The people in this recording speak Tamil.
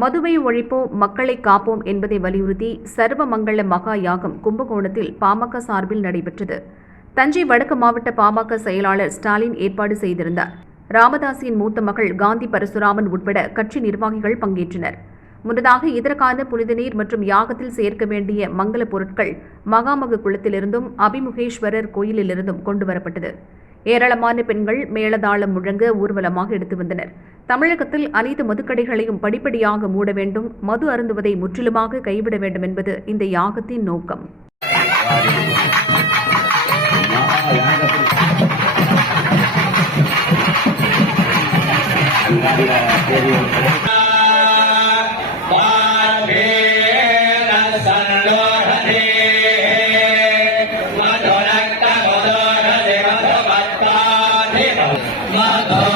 மதுவை ஒழிப்போம் மக்களை காப்போம் என்பதை வலியுறுத்தி சர்வமங்கள மகா யாகம் கும்பகோணத்தில் பாமக சார்பில் நடைபெற்றது. தஞ்சை வடக்கு மாவட்ட பாமக செயலாளர் ஸ்டாலின் ஏற்பாடு செய்திருந்தார். ராமதாசியின் மூத்த மகள் காந்தி பரசுராமன் உட்பட கட்சி நிர்வாகிகள் பங்கேற்றனர். முன்னதாக இதற்கான புனித நீர் மற்றும் யாகத்தில் சேர்க்க வேண்டிய மங்கள பொருட்கள் மகாமக குளத்திலிருந்தும் அபிமுகேஸ்வரர் கோயிலிலிருந்தும் கொண்டுவரப்பட்டது ஏராளமான பெண்கள் மேளதாளம் முழங்க ஊர்வலமாக எடுத்து வந்தனர். தமிழகத்தில் அனைத்து மதுக்கடைகளையும் படிப்படியாக மூட வேண்டும் மது அருந்துவதை முற்றிலுமாக கைவிட வேண்டும் என்பது இந்த யாகத்தின் நோக்கம். My Mata.